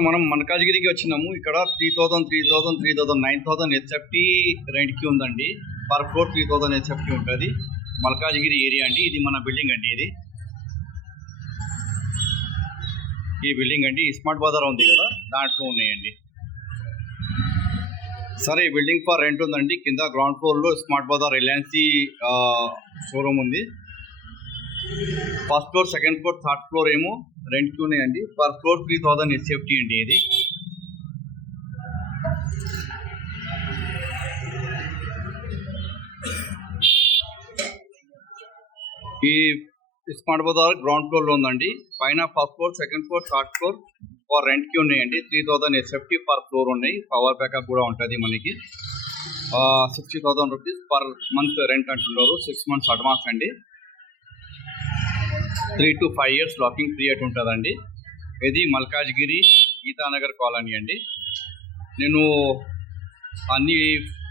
Sir మనం మల్కాజ్గిరికి వచ్చినాము. ఇక్కడ 9,000 హెచ్ఎఫ్టీ రెంట్కి ఉందండి. పర్ ఫ్లోర్ 3000 హెచ్ఎఫ్టీ ఉంటుంది. మల్కాజ్గిరి ఏరియా అండి. ఇది మన బిల్డింగ్ అండి. ఈ బిల్డింగ్ అండి. స్మార్ట్ బజార్ ఉంది కదా, దాంట్లో ఉన్నాయండి. సరే, ఈ బిల్డింగ్ ఫర్ రెంట్ ఉందండి. కింద గ్రౌండ్ ఫ్లోర్లో స్మార్ట్ బజార్ రిలయన్స్ షోరూమ్ ఉంది. First floor, second floor, third floor ఏమో రెంట్కి ఉన్నాయండి. పర్ ఫ్లోర్ 3000 హెచ్ఎఫ్టీ అండి. ఇది ఈ స్మార్ట్ బజార్ గ్రౌండ్ ఫ్లోర్లో ఉందండి. పైన first floor, second floor, third floor for రెంట్కి ఉన్నాయండి. 3000 హెచ్ఎఫ్టీ పర్ ఫ్లోర్ ఉన్నాయి. పవర్ బ్యాకప్ కూడా ఉంటుంది మనకి. 60,000 రూపీస్ పర్ మంత్ రెంట్ అంటున్నారు. 6 months అడ్వాన్స్ అండి. 3 to 5 years లాకింగ్ పీరియడ్ ఉంటుందండి. ఇది మల్కాజ్గిరి గీతానగర్ కాలనీ అండి. నేను అన్ని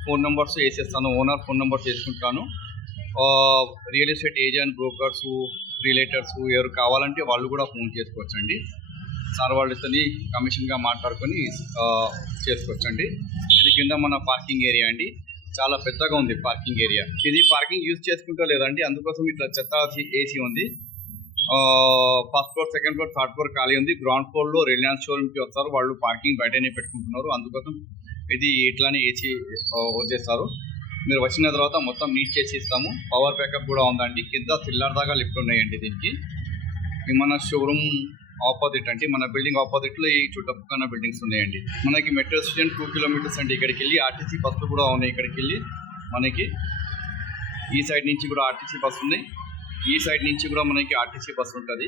ఫోన్ నెంబర్స్ వేసేస్తాను. ఓనర్ ఫోన్ నెంబర్స్ వేసుకుంటాను. రియల్ ఎస్టేట్ ఏజెంట్, బ్రోకర్స్, రిలేటర్స్ ఎవరు కావాలంటే వాళ్ళు కూడా ఫోన్ చేసుకోవచ్చండి. సార్ వాళ్ళతోని కమిషన్గా మాట్లాడుకొని చేసుకోవచ్చండి. ఇది కింద మన పార్కింగ్ ఏరియా అండి. చాలా పెద్దగా ఉంది పార్కింగ్ ఏరియా. ఇది పార్కింగ్ యూజ్ చేసుకుంటా లేదండి, అందుకోసం ఇట్లా చెత్త ఏసీ ఉంది. First floor, second floor, third floor ఖాళీ ఉంది. గ్రౌండ్ ఫ్లోర్లో రిలయన్స్ షోరూమ్కి వస్తారు. వాళ్ళు పార్కింగ్ బయటనే పెట్టుకుంటున్నారు. అందుకోసం ఇది ఇట్లానే ఏసీ వదిలేస్తారు. మీరు వచ్చిన తర్వాత మొత్తం నీట్ చేసి ఇస్తాము. పవర్ బ్యాకప్ కూడా ఉందండి. కింద సిల్లర్ దాకా లిఫ్ట్ ఉన్నాయండి. దీనికి మన షోరూమ్ ఆపోజిట్ అండి. మన బిల్డింగ్ ఆపోజిట్లో ఈ చుట్టుపక్కల బిల్డింగ్స్ ఉన్నాయండి. మనకి మెట్రో స్టేషన్ 2 kilometers అండి. ఇక్కడికి వెళ్ళి ఆర్టీసీ బస్సులు కూడా ఉన్నాయి. ఇక్కడికి వెళ్ళి మనకి ఈ సైడ్ నుంచి కూడా ఆర్టీసీ బస్సు ఉన్నాయి. ఈ సైడ్ నుంచి కూడా మనకి ఆర్టీసీ బస్సు ఉంటుంది.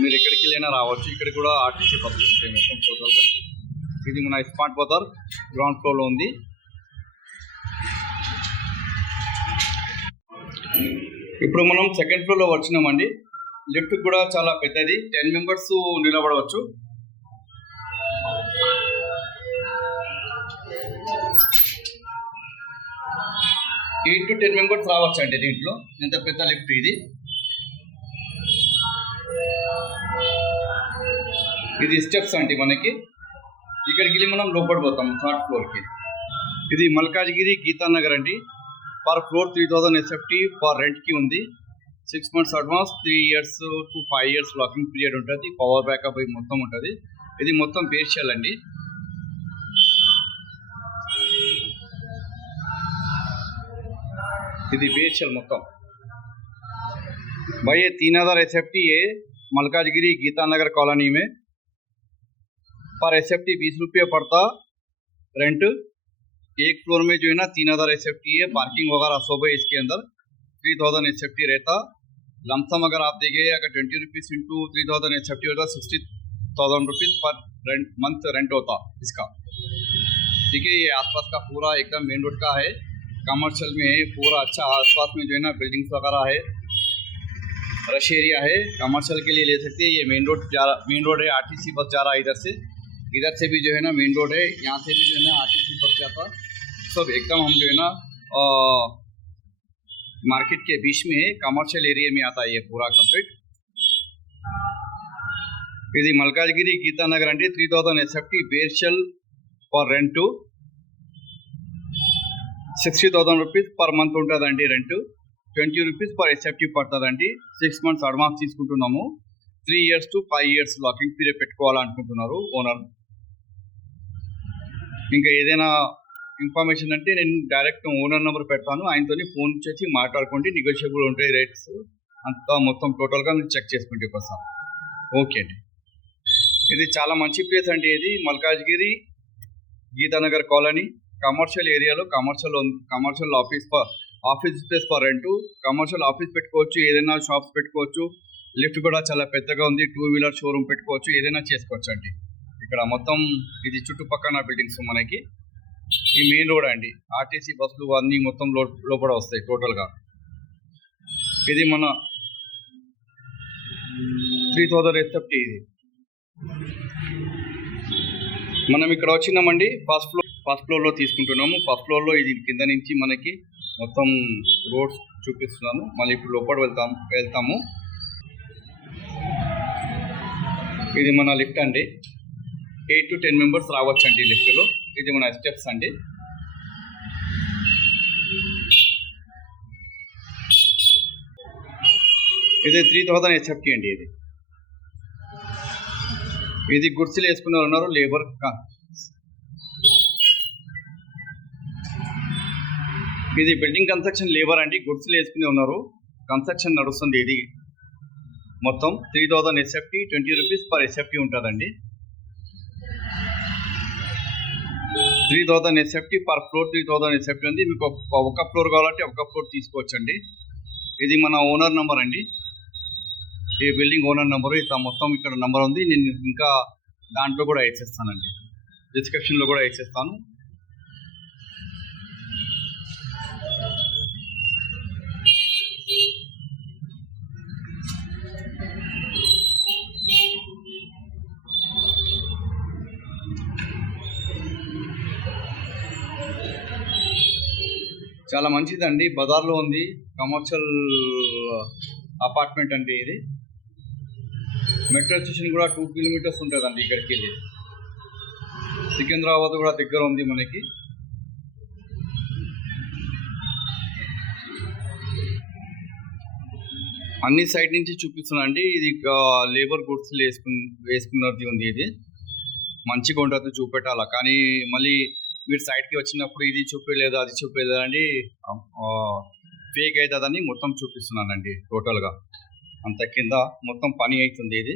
మీరు ఎక్కడికి వెళ్ళైనా రావచ్చు. ఇక్కడ కూడా ఆర్టీసీ బస్సులు ఉంటాయి మొత్తం టోటల్గా. ఇది మన స్మార్ట్ బజార్ గ్రౌండ్ ఫ్లోర్లో ఉంది. ఇప్పుడు మనం సెకండ్ ఫ్లోర్లో వచ్చినామండి. లిఫ్ట్ కూడా చాలా పెద్దది. 10 members నిలబడవచ్చు. ఎయిట్ to 10 members రావచ్చు అండి దీంట్లో. ఎంత పెద్ద లిఫ్ట్ ఇది. ఇది స్టెప్స్ అండి మనకి. ఇక్కడికి వెళ్ళి మనం లోపల పోతాం థర్డ్ ఫ్లోర్కి. ఇది మల్కాజ్గిరి గీతానగర్ అండి. పర్ ఫ్లోర్ 3000 హెచ్ఎఫ్టీ పర్ రెంట్కి ఉంది. 6 months advance, 3 years to 5 years locking period ఉంటుంది. పవర్ బ్యాకప్ మొత్తం ఉంటుంది. ఇది మొత్తం బేస్షెల్ అండి. ఇది బేస్షెల్ మొత్తం. भाई ये 3000 एसएफटी है मलकाजगिरी गीतानगर कॉलोनी में. पर एसएफटी 20 रुपये पड़ता रेंट. एक फ्लोर में जो है ना 3000 एसएफटी है. पार्किंग वगैरह सब है इसके अंदर. 3000 एसएफटी रहता. लमसम अगर आप देंगे, अगर 20 रुपीज़ इंटू 3000 एसएफटी होता 60,000 रुपीज़ पर मंथ रेंट होता इसका. ठीक है. ये आसपास का पूरा एकदम मेन रोड का है. कमर्शियल में है पूरा. अच्छा आसपास में जो है ना बिल्डिंग्स वगैरह है. रश एरिया है. कमर्शियल के लिए ले सकते हैं. ये मेन रोड है. आरटीसी बस जा रहा है इधर से भी जो है ना मेन रोड है. यहाँ से भी जो है ना आरटीसी बस जाता. सब एकदम हम जो है ना मार्केट के बीच में है. कमर्शियल एरिया में आता है ये पूरा कंप्लीट. ఇది మల్కాజ్గిరి గీతానగర్ అంటే 3000 SFT bare shell for rent. 60,000 rupees per month ఉంటుందండి రెంట్. 20 rupees పర్ ఎస్ఎఫ్టీ పడుతుందండి. 6 months అడ్వాన్స్ తీసుకుంటున్నాము. 3 years to 5 years locking period పెట్టుకోవాలనుకుంటున్నారు ఓనర్. ఇంకా ఏదైనా ఇన్ఫర్మేషన్ అంటే నేను డైరెక్ట్ ఓనర్ నెంబర్ పెడతాను. ఆయనతో ఫోన్ చేసి మాట్లాడుకోండి. నెగోషియబుల్ ఉంటాయి రేట్స్ అంతా. మొత్తం టోటల్గా మీరు చెక్ చేసుకుంటే ఒకసారి. ఓకే అండి. ఇది చాలా మంచి ప్లేస్ అండి. ఇది మల్కాజ్గిరి గీతానగర్ కాలనీ కమర్షియల్ ఏరియాలో. Commercial office space for rent. Commercial office పెట్టుకోవచ్చు. ఏదైనా షాప్స్ పెట్టుకోవచ్చు. లిఫ్ట్ కూడా చాలా పెద్దగా ఉంది. 2-wheeler షోరూమ్ పెట్టుకోవచ్చు. ఏదైనా చేసుకోవచ్చు అండి. ఇక్కడ మొత్తం ఇది చుట్టుపక్కల బిల్డింగ్స్ మనకి. ఈ మెయిన్ రోడ్ అండి. ఆర్టీసీ బస్సులు అన్నీ మొత్తం లోపల వస్తాయి టోటల్గా. ఇది మన 3000 ఎస్ఎఫ్టీ. ఇది మనం ఇక్కడ వచ్చినామండి. ఫస్ట్ ఫ్లోర్లో తీసుకుంటున్నాము. ఫస్ట్ ఫ్లోర్లో ఇది కింద నుంచి మనకి మొత్తం రోడ్స్ చూపిస్తున్నాను. మళ్ళీ ఇప్పుడు లోపల వెళ్తాము. ఇది మన లిఫ్ట్ అండి. 8 to 10 మెంబర్స్ రావచ్చండి లిఫ్ట్లో. ఇది మన స్టెప్స్ అండి. ఇది 3000 SFT అండి. ఇది గుర్సులు వేసుకునే వాళ్ళు ఉన్నారు, లేబర్. ఇది బిల్డింగ్ కన్స్ట్రక్షన్ లేబర్ అండి, గుర్సులు వేసుకునే ఉన్నారు, కన్స్ట్రక్షన్ నడుస్తుంది. ఇది మొత్తం 3000 SFT, 20 రూపీస్ పర్ SFT ఉంటుందండి. 3000 SFT పర్ ఫ్లోర్, 3000 SFT ఉంది. మీకు ఒక ఫ్లోర్ కావాలంటే ఒక ఫ్లోర్ తీసుకోవచ్చండి. ఇది మన ఓనర్ నెంబర్ అండి, ఈ బిల్డింగ్ ఓనర్ నెంబరు. ఇట్లా మొత్తం ఇక్కడ నెంబర్ ఉంది. నేను ఇంకా దాంట్లో కూడా వేసేస్తానండి, డిస్క్రిప్షన్లో కూడా వేసేస్తాను. చాలా మంచిదండి, బజార్లో ఉంది, కమర్షియల్ అపార్ట్మెంట్ అండి. ఇది మెట్రో స్టేషన్ కూడా 2 కిలోమీటర్స్ ఉంటుందండి ఇక్కడికి వెళ్ళి. సికింద్రాబాద్ కూడా దగ్గర ఉంది మనకి. అన్ని సైడ్ నుంచి చూపిస్తున్నానండి. ఇది లేబర్ గుడ్స్ వేసుకున్నది ఉంది. ఇది మంచిగా ఉంటుంది, చూపెట్టాలా. కానీ మళ్ళీ మీరు సైడ్కి వచ్చినప్పుడు ఇది చూపించలేదు, అది చూపించలేదండి, ఫేక్ అవుతుందని మొత్తం చూపిస్తున్నానండి. టోటల్గా అంత కింద మొత్తం పని అవుతుంది. ఇది